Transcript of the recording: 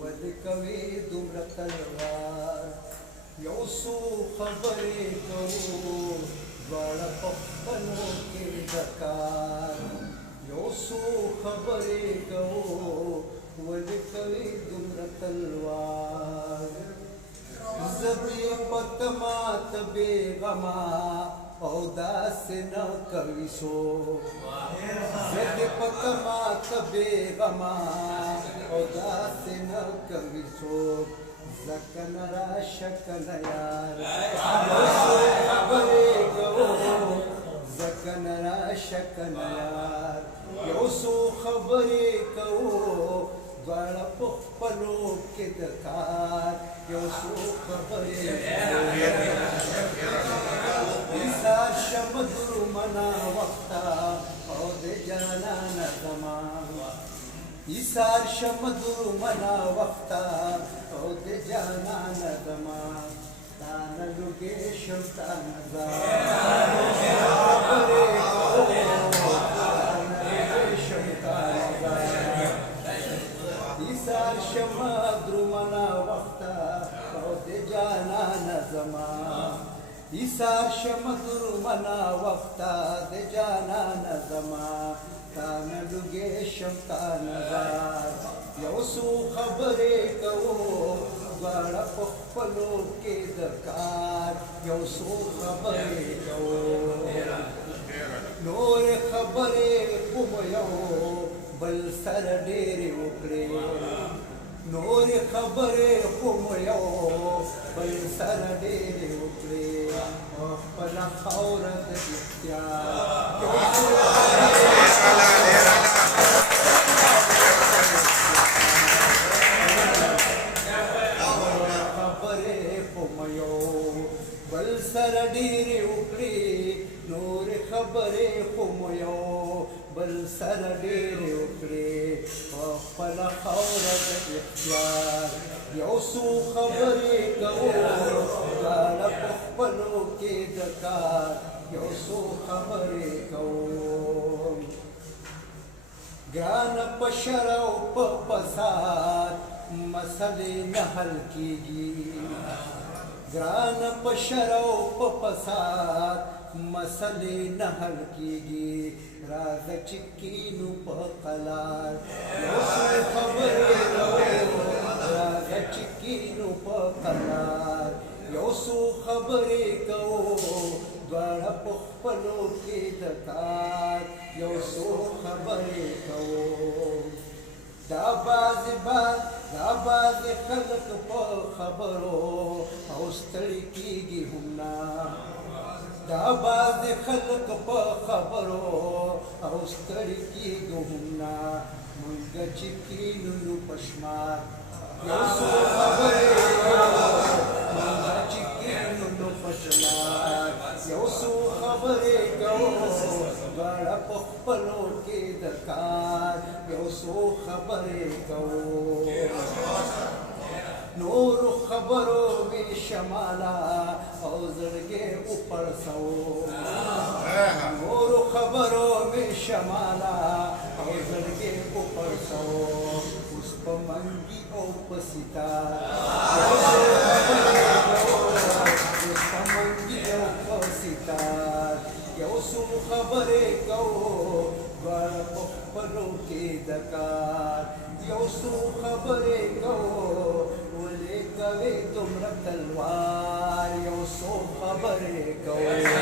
ولې کوې دومره تلوار یو څو خبرې کوو دواړه په خپلو کې د کار یو څو خبرې کوو ولې کوې دومره تلوار زه دې په تماته بېغمه او داسې نه کوي څوک زه دې په تماته بېغمه او داسې نه کوي څوک ځکه نه راشه کنه یار یو څو خبرې کوو ځکه نه راشه کنه یار یو څو خبرې کوو دواړه په خپلو کې د کار یو څو خبرې ایثار شمه درومنه وخته او د جانانه زما ایثار شمه درومنه وخته او د جانانه زما تا نه لوګې شم تا نه ځم خبرې کوو ایثار شمه درومنه وخته او د جانانه زما ایثار شمه درومنه وخته د جانانه زما تا نه لوګې شم تا نه ځم یو څو خبرې کوو دواړه په خپلو کې د کار یو څو خبرې کوو نورې خبرې کوم یو بل سره ډېرې وکړې نورې خبرې کوم یو بل سره ډېرې وکړې خپله خاوره د خبرې کوم یو بل سره ډېرې وکړې نورې خبرې کوم یو بل سره ډېرې وکړې خپله خاوره د اختیار یو څو خبرې کوو دواړه په خپلو کې د کار یو څو خبرې کوو ګرانه په شر او په فساد مسلې نه حل کېږي ګرانه په شر او په فساد مسلې نه حل کېږي راځه چې کینو په قلار یو څو خبرې کوو راځه چې کینو په قلار یو څو خبرې کوو دواړه په خپلو کې د کار یو څو خبرې کوو دا بعضې خلک په خبرو او ستړي کېږي هم نه دا بعضې خلک په خبرو او ستړي کېږي هم نه مونږ چې کینو نو په شمار یو څو خبرې مونږ چې کینو نو په شمار یو څو خبرې کوو دواړه په خپلو کې د کار یو څو خبرې کوو نورو خبرو می شمالا او زړګې وپړسو نورو خبرو می شمالا او زړګې وپړسو اوس په منګي او په ستار اوس په منګي او په ستار یو څو خبرې کوو دواړه په خپلو کې د کار یو څو خبرې کوو ولې کوې دومره تلوار یو څو خبرې کوو